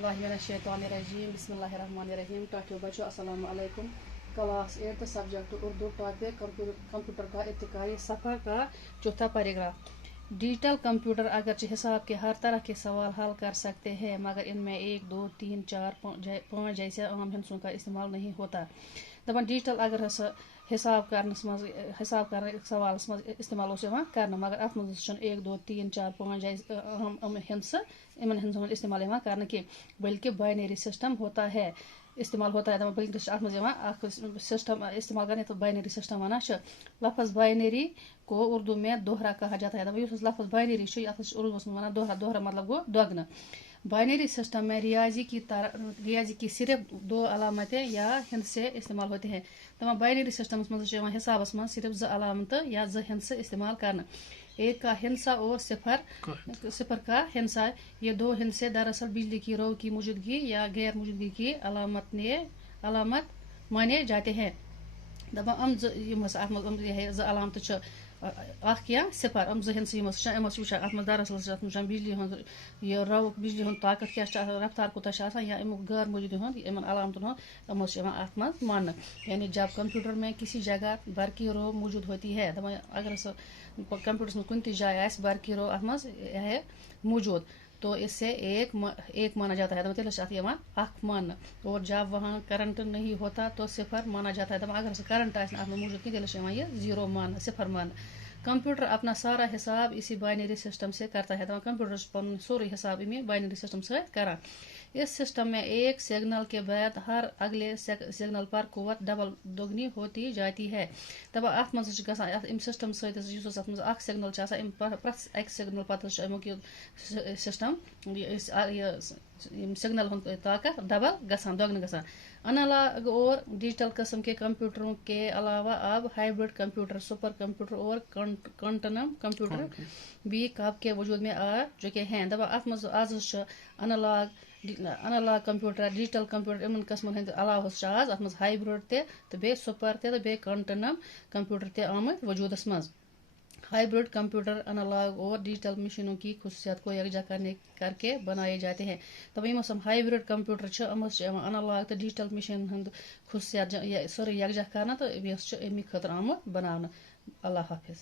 बिल्लाहि मिनश्शैतानिर्रजीम बिस्मिल्लाहिर्रहमानिर्रहीम। टाटियो बच्चों अस्सलाम वालेकुम। Class 8 subject Urdu topic computer का इब्तिदाई सफ़र का चौथा पैराग्राफ। डिजिटल कंप्यूटर अगरचे हिसाब के हर तरह के सवाल हल कर सकते हैं, मगर इनमें 1, 2, 3, 4, 5 जैसे आम हिंसों का इस्तेमाल नहीं होता। दपान डिजिटल अगर हिसाब कर सवाल इस्तेमाल कर, मगर अत मज 1, 2, 3, 4, 5 जैसे आम हिंस इन हिंसों इस्तेमाल कर की, बल्कि बाइनरी सिस्टम होता है इस्तेमाल होता है। बल्कि अत सिस्टम इस्तेमाल करने तो बाइनरी सिस्टम वन लफ्ज़ बाइनरी को उर्दू में दोहरा कहा जाता है। लफ्ज़ बाइनरी उर्दू वन दोहरा, दोहरा मतलब गो दोगुना। बाइनरी सिस्टम में रियाजी की सिर्फ 2 अलामतें या हिंसे इस्तेमाल होते हैं। तमाम बाइनरी सिस्टम हिसाब में सिर्फ 2 अलामत या 2 हिंसे इस्तेमाल करना, 1 का हिंसा और सिफर का हिंसा। ये 2 हिंसे दरअसल बिजली की रो की मौजूदगी या गैर मौजूदगी की अलामत माने जाते हैं। दपा अलामत या सिफर सिफर दरअसल बिजली यह रो बिजली हूँ ताकत क्या रफ्तार कोता या गैर मौजूदगी इन अलामत मान। यानी जब कंप्यूटर में किसी जगह बरकी रो मौजूद होती है, अगर कंप्यूटर में कुछ जाए बरकी रो अत है मौजूद, तो इससे एक माना जाता है। अख मान। और जब वहाँ करंट नहीं होता तो सिफर माना जाता है। अगर से करंट मौजूद की 0 मान, सिफर मान। कंप्यूटर अपना सारा हिसाब इसी बाइनरी सिस्टम से करता है। कंप्यूटर सोरे हिसाब इमें बाइनरी सिस्टम से करा। इस सिस्टम में एक सिग्नल के बाद हर अगले सिग्नल पर कुव्वत डबल दोगुनी होती जाती है। तब अत मम सिस्टम सिग्नल प्रत सिग्नल पत सिस्टम सिग्नल ताकत डबल गसान दोगुना गसान। अनलॉग और डिजिटल किस्म के कंप्यूटरों के अलावा अब हाइब्रिड कंप्यूटर, सुपर कंप्यूटर और क्वांटम कंप्यूटर भी कब के वजूद में आ चुके हैं। दबा अत मज आज अनलॉग कंप्यूटर, डिजिटल कंप्यूटर इन किस्मन हंद अलावा आज अत मज हाइब्रिड तो बे सुपर तो बे क्वांटम कंप्यूटर ते आमत वजूदस मज। हाइब्रिड कंप्यूटर अनलॉग और डिजिटल मशीनों की खुसूसियात को यकजा करके बनाए जाते हैं। तब हम हाइब्रिड कंप्यूटर अनलॉग तो डिजिटल मशीन हंद खुसूसियात सोरे यकजा करना, तो अमी खतर आमुत बनाना। अल्लाह हाफिज।